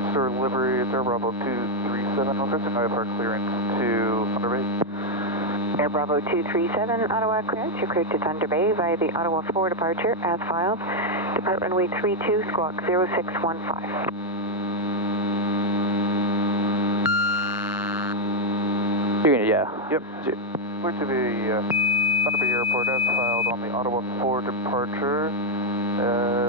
clearance or livery, it's Air Bravo 237, requesting IFR clearance to Thunder Bay. Air Bravo 237, Ottawa clearance. You're cleared to Thunder Bay via the Ottawa 4 departure as filed. Depart runway 32, squawk 0615. Yeah. Yep. Clear to the Thunder Bay Airport as filed on the Ottawa 4 departure.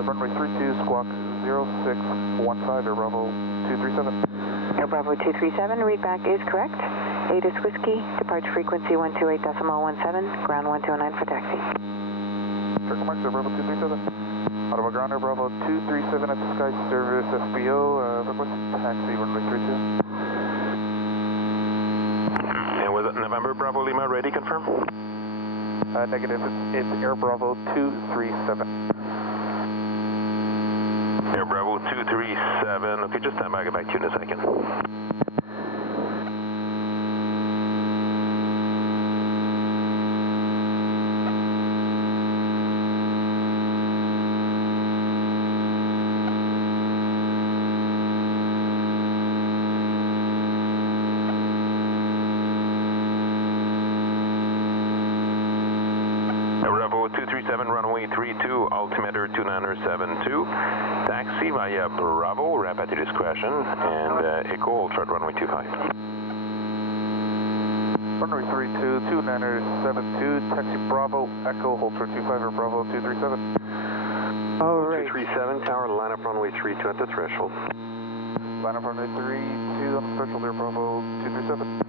Runway 32, squawk 0615, Air Bravo 237. Air Bravo 237, readback is correct. ATIS Whiskey, departure frequency 128.17, ground 1209 for taxi. Circle marks, Air Bravo 237. Ottawa ground, Air Bravo 237 at the Skyservice FBO, request taxi runway 32. And was it November Bravo Lima ready, confirm? Negative, it's Air Bravo 237. Air Bravo 237, okay, just stand by, I'll get back to you in a second. Bravo 237, runway 32, altimeter 2972. Taxi via Bravo, ramp at your discretion, and Echo Ultra at runway 25. Runway 32, 2972, taxi Bravo, Echo Ultra 25 or Bravo 237. All right. 237, tower, line up runway 32 at the threshold. Line up runway 32 on the threshold there, Bravo 237.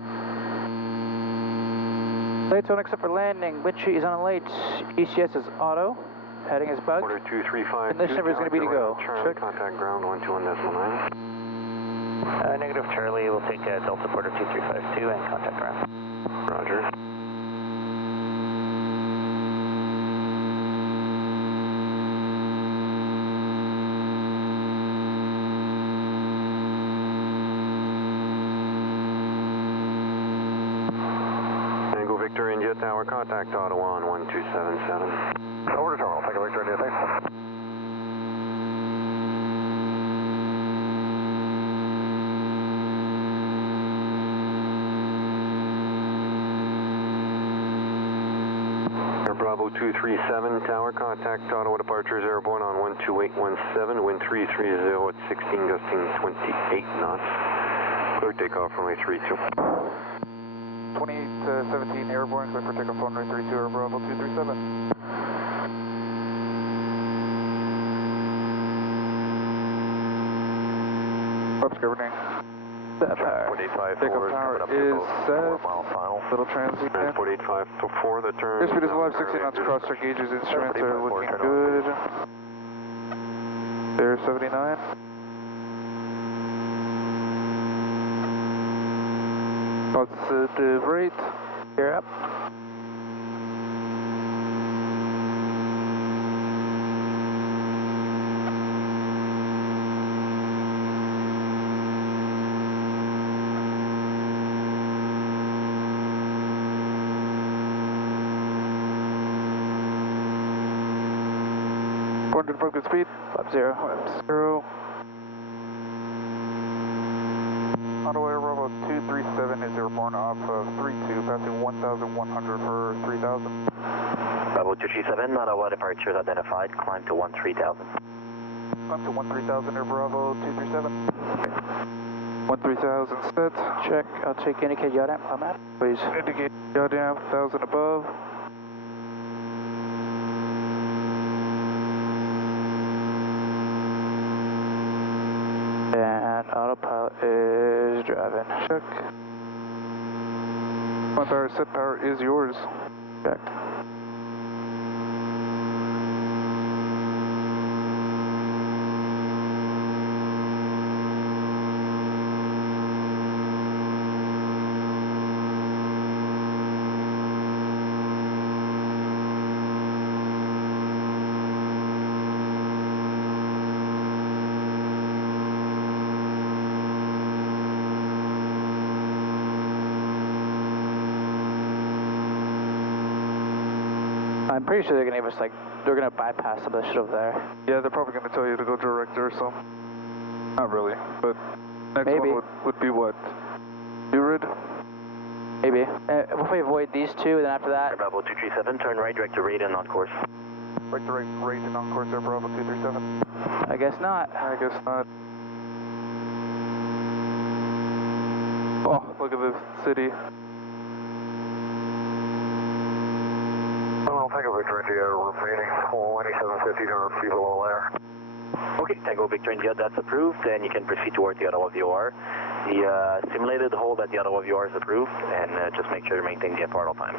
Lights on except for landing. Wind sheet is on lights. ECS is auto. Heading is bug. Order 235. Ignition number is going to be to go. Check. Contact ground 121.9. Negative Charlie, we'll take Delta Porter 2352 and contact ground. Roger. Tango Victor India Tower, contact Ottawa on 1277. Over to terminal, Tango Victor India, thanks. Bravo 237, tower, contact Ottawa departures airborne on 12817, wind 330 at 16, gusting 28 knots. Clear takeoff runway 32. 2817 airborne, clear for takeoff runway 32 or Bravo 237. Oops, governing. Transport 85 Takeoff forward, power coming up is to set. 4 mile final. Little transient. Transport 85 to 4, the turn. Airspeed is alive, 16 knots, cross check gauges, instruments are looking good. There's 79. Positive rate. Gear up. Focus speed. 50. 0. Ottawa Air Bravo 237 is airborne off of 32, passing 1,100 for 3,000. Bravo 237, Ottawa departures identified, climb to 13,000. Climb to 13,000 Air Bravo 237. 13,000 set. Check. I'll take indicate yaw damp. I'm at. Please. Indicate yaw damp, 1,000 above. And autopilot is driving. Check. One power, set power is yours. Check. I'm pretty sure they're gonna give us they're gonna bypass some of the shit over there. Yeah, they're probably going to tell you to go direct or something. Not really, but next Maybe. one would be what? Urid? Maybe. If we avoid these two, then after that... Air Bravo 237, turn right, direct to Radon on course. Right to right and on course Air Bravo 237. I guess not. I guess not. Oh, look at this city. I'll take a Victor India remaining 2750 to feet below there. Okay, Tango Victor India, that's approved, and you can proceed towards the Ottawa VOR. The simulated hold at the Ottawa VOR is approved, and just make sure to maintain the IFR at all times.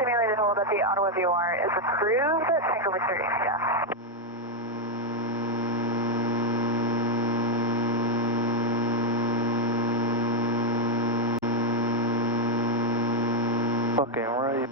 Simulated hold at the Ottawa VOR is approved. Tango Victor India. Fucking right.